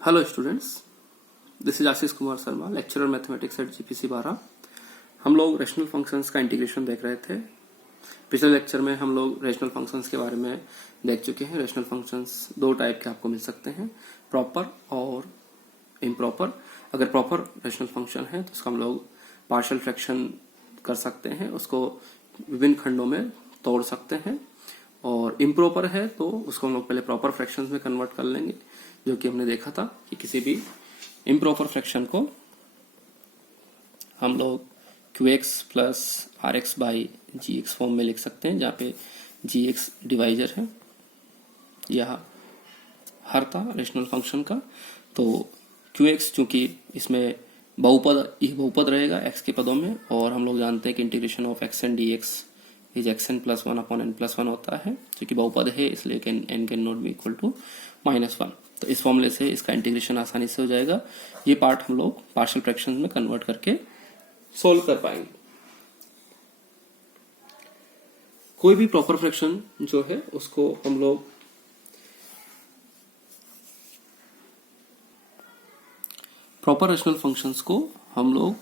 Hello students, this is Ashish Kumar Sharma, lecturer mathematics eight GPC 12। हम लोग rational functions का integration देख रहे थे। पिछले लेक्चर में हम लोग रेशनल फंक्शंस के बारे में देख चुके हैं। रेशनल फंक्शंस दो टाइप के आपको मिल सकते हैं, प्रॉपर और इम्प्रॉपर। अगर प्रॉपर रेशनल फंक्शन है तो उसका हम लोग पार्शियल फ्रैक्शन कर सकते हैं, उसको विभिन्न खंडों में तोड़ सकते हैं। और इम्प्रॉपर है तो उसको हम लोग पहले प्रॉपर फ्रैक्शंस में कन्वर्ट कर लेंगे, जो कि हमने देखा था कि किसी भी इम्प्रॉपर फ्रैक्शन को हम लोग qx plus r x by g x form में लिख सकते हैं, जहाँ पे जी एक्स डिवाइजर है, यह हर था रेशनल फंक्शन का। तो qx चूंकि इसमें बहुपद रहेगा x के पदों में, और हम लोग जानते हैं कि integration of x and dx is xn plus one upon n plus one होता है। क्योंकि बहुपद है इसलिए n can not be equal to -1। तो इस फॉर्मूले से इसका इंटीग्रेशन आसानी से हो जाएगा। ये पार्ट हम लोग पार्शियल फ्रैक्शंस में कन्वर्ट करके सोल्व कर पाएंगे। कोई भी प्रॉपर फ्रैक्शन जो है उसको हम लोग प्रॉपर रेशनल फंक्शंस को हम लोग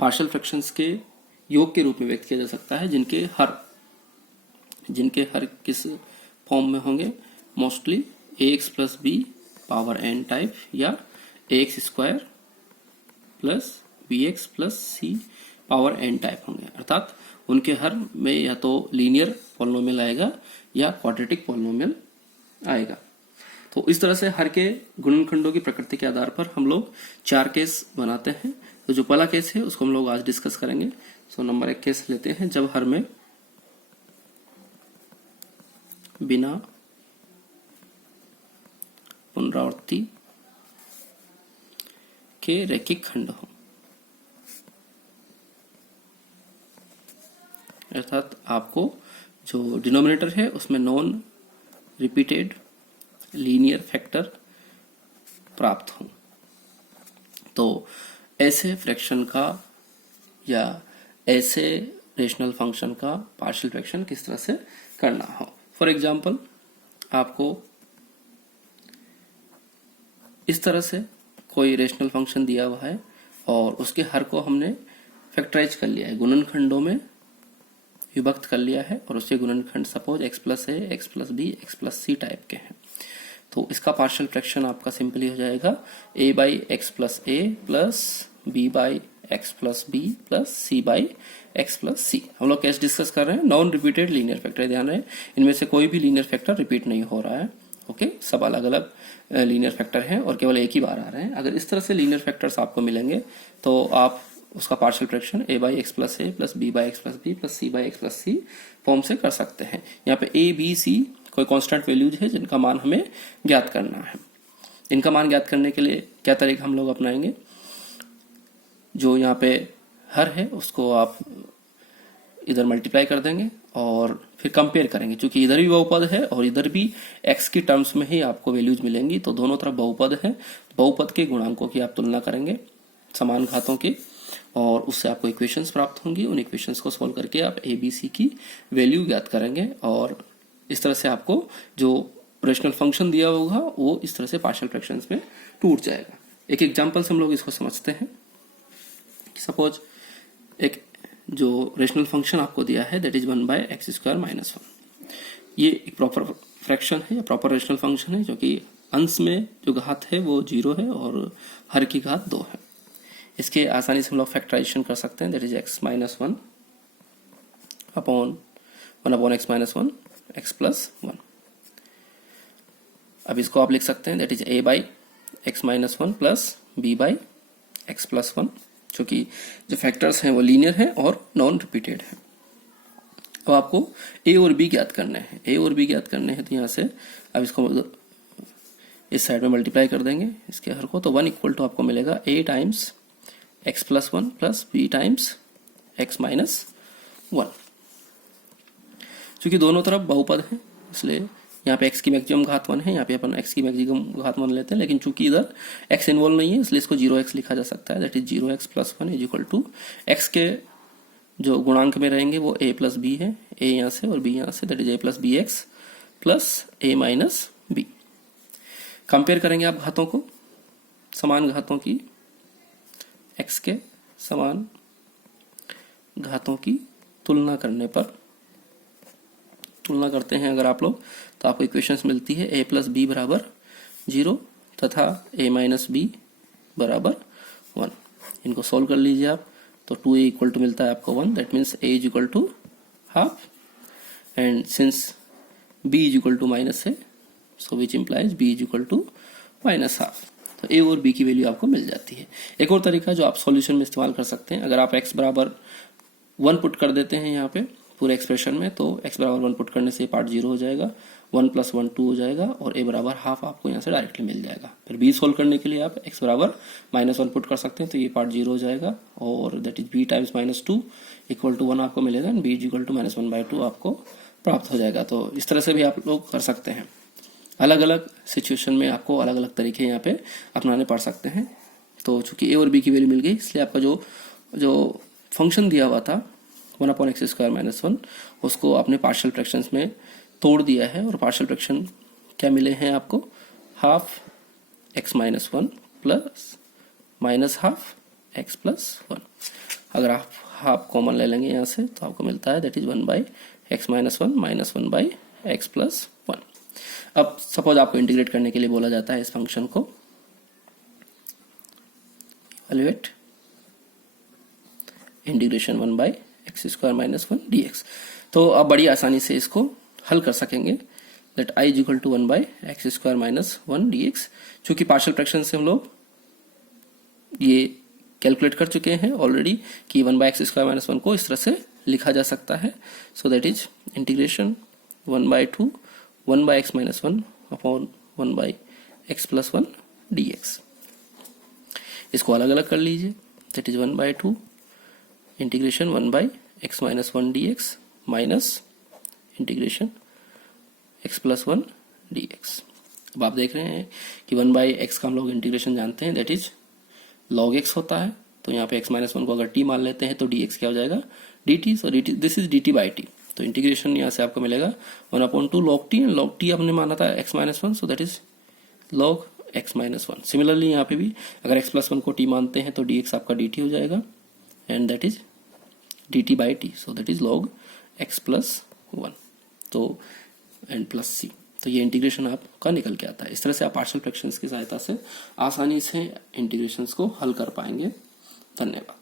पार्शियल फ्रैक्शंस के योग के रूप में व्यक्त किया जा सकता है, जिनके हर किस फॉर्म में होंगे, mostly ax plus b power n type, या ax square plus bx plus c power n type होंगे। अर्थात उनके हर में या तो लीनियर पॉलिनोमियल आएगा या क्वाड्रेटिक पॉलिनोमियल आएगा। तो इस तरह से हर के गुणनखंडों की प्रकृति के आधार पर हम लोग 4 केस बनाते हैं। तो जो पहला केस है उसको हम लोग आज डिस्कस करेंगे। सो नंबर 1 केस लेते हैं, जब हर में बिना पुनरावृत्ति के रैखिक खंड हो। अर्थात आपको जो डिनोमिनेटर है उसमें नॉन रिपीटेड लीनियर फैक्टर प्राप्त हो। तो ऐसे फ्रैक्शन का या ऐसे रेशनल फंक्शन का पार्शियल फ्रैक्शन किस तरह से करना हो। फॉर एग्जांपल, आपको इस तरह से कोई रेशनल फंक्शन दिया हुआ है और उसके हर को हमने फैक्टराइज कर लिया है, गुणनखंडों में विभक्त कर लिया है, और उसके गुणनखंड suppose x plus a, x plus b, x plus c type के हैं। तो इसका पार्शियल फ्रैक्शन आपका सिंपली हो जाएगा a by x plus a plus b by x plus b plus c by x plus c. हम लोग कैसे डिस्कस कर रहे हैं, नॉन रिपीटेड लीनियर फैक्टर। ध्यान रहे इनमें से कोई भी लीनियर फैक्टर रिपीट नहीं हो रहा है। ओके, सब अलग अलग लीनियर फैक्टर हैं और केवल एक ही बार आ रहे हैं। अगर इस तरह से लीनियर फैक्टर्स आपको मिलेंगे तो आप उसका partial fraction a by x plus a plus b by x plus b plus c by x plus c form से कर सकते हैं। यहाँ पे a b c कोई कांस्टेंट वैल्यूज है जिनका मान हमें ज्ञात करना है। इनका मान ज्ञात करने के लिए क्या तरीका हम लोग अपनाएंगे, जो यहाँ पे हर है उसको आप इधर मल्टीप्लाई कर देंगे और फिर कंपेयर करेंगे। क्योंकि इधर भी बहुपद है और इधर भी x की टर्म्स में ही आपको वैल्यूज मिलेंगी, तो दोनों तरफ बहुपद है। बहुपद के गुणांकों की आप तुलना करेंगे समान घातों की, और उससे आपको इक्वेशंस प्राप्त होंगी। उन इक्वेशंस को सॉल्व करके आप a b c की वैल्यू ज्ञात करेंगे, और इस तरह से आपको जो रेशनल फंक्शन दिया होगा वो इस तरह से पार्शियल फ्रैक्शंस में टूट जाएगा। एक एग्जांपल से हम लोग इसको समझते हैं। सपोज एक जो रेशनल फंक्शन आपको दिया है that is 1 by x square minus 1। ये एक प्रॉपर फ्रैक्शन है या प्रॉपर रेशनल फंक्शन है, जो कि अंश में जो घात है वो 0 है और हर की घात 2 है। इसके आसानी से हम लोग फैक्टराइजेशन कर सकते हैं, that is x minus 1 upon x minus 1 x plus 1। अब इसको आप लिख सकते हैं that is a by x minus 1 plus b by x plus 1, क्योंकि जो फैक्टर्स हैं वो लीनियर हैं और नॉन रिपीटेड हैं। अब आपको a और b ज्ञात करने हैं। a और b ज्ञात करने हैं तो यहाँ से अब इसको इस साइड में मल्टीप्लाई कर देंगे इसके हर को, तो 1 इक्वल टू आपको मिलेगा a times x plus 1 plus b times x minus 1। क्योंकि दोनों तरफ बहुपद है इसलिए यहाँ पे x की मैक्सिमम घात 1 है, यहाँ पे अपन x की मैक्सिमम घात 1 लेते हैं, लेकिन चूंकि इधर x इन्वॉल्व नहीं है इसलिए इसको 0x लिखा जा सकता है। That is 0x plus 1 is equal to x के जो गुणांक में रहेंगे वो a प्लस b है, a यहाँ से और b यहाँ से, that is a plus bx plus a minus b। Compare करेंगे आप घातों को समान घातों की x के समान घातों की तुलना करते हैं अगर आप लोग, तो आपको इक्वेशंस मिलती है a प्लस बी बराबर 0 तथा a माइनस बी बराबर 1। इनको सॉल्व कर लीजिए आप, तो 2a इक्वल टू मिलता है आपको 1, that means a is equal to half, and since b is equal to minus है, so which implies b is equal to minus half. तो a और b की वैल्यू आपको मिल जाती है। एक और तरीका जो आप सॉल्यूशन में इस्तेमाल कर सकते हैं, अगर आप x बराबर 1 पुट कर देते हैं यहाँ पे पूरे एक्सप्रेशन में, तो x बराबर 1 पुट करने से पार्ट 0 हो जाएगा, 1 प्लस 1 2 हो जाएगा, और a बराबर हाफ आपको यहाँ से डायरेक्टली मिल जाएगा। फिर b सोल्व करने के लिए आप x बराबर -1 पुट कर सकते हैं, तो ये पार्ट 0 हो जाएगा, और that is b times -2 equal to 1 आपको मिलेगा, and b is equal to -1/2 आपको प्राप्त हो जाएगा। तो इस तरह से भी आप लोग कर सकते हैं। अलग अलग सिचुएशन में आपको अलग अलग तरीके यहाँ पे अपनाने पड़ सकते हैं। तो चूंकि a और b की वैल्यू मिल गई, इसलिए आपका जो फंक्शन दिया हुआ था 1/x² - 1, उसको आपने पार्शियल फ्रैक्शंस में तोड़ दिया है, और पार्शियल फ्रैक्शन क्या मिले हैं आपको, half x - 1 plus minus half x plus 1। अगर आप हाफ कॉमन ले लेंगे यहाँ से, तो आपको मिलता है that is 1/x - 1 minus 1/x plus 1। अब सपोज आपको इंटीग्रेट करने के लिए बोला जाता है इस फंक्शन को, इवैल्यूएट इंटीग्रेशन 1/x² - 1 dx। तो आप बड़ी आसानी से इसको हल कर सकेंगे, that i is equal to 1/x² - 1 dx। चूंकि पार्शियल फ्रैक्शन से हम लोग ये कैलकुलेट कर चुके हैं ऑलरेडी कि 1/x² - 1 को इस तरह से लिखा जा सकता है, so that is integration 1/2 1/x - 1 upon 1/x plus 1 dx। इसको अलग अलग कर लीजिए, that is 1/2 integration 1/x - 1 dx minus integration x plus 1 dx। अब आप देख रहे हैं कि 1/x का हम लोग इंटीग्रेशन जानते हैं, दैट इज log x होता है, तो यहाँ पे x - 1 को अगर t मान लेते हैं तो dx क्या हो जाएगा, dt। So dt this is dt/t, तो इंटीग्रेशन यहाँ से आपको मिलेगा 1/2 log t, and log t आपने माना था x - 1, so that is log x - 1। Similarly यहाँ पे भी अगर x प्लस 1 को t मानते हैं तो dx आपका dt हो जाएगा, and that is dt/t, so that is log x plus 1, तो एंड प्लस c। तो ये इंटीग्रेशन आपका निकल के आता है। इस तरह से आप पार्शियल फ्रैक्शंस की सहायता से आसानी से इंटीग्रेशंस को हल कर पाएंगे। धन्यवाद।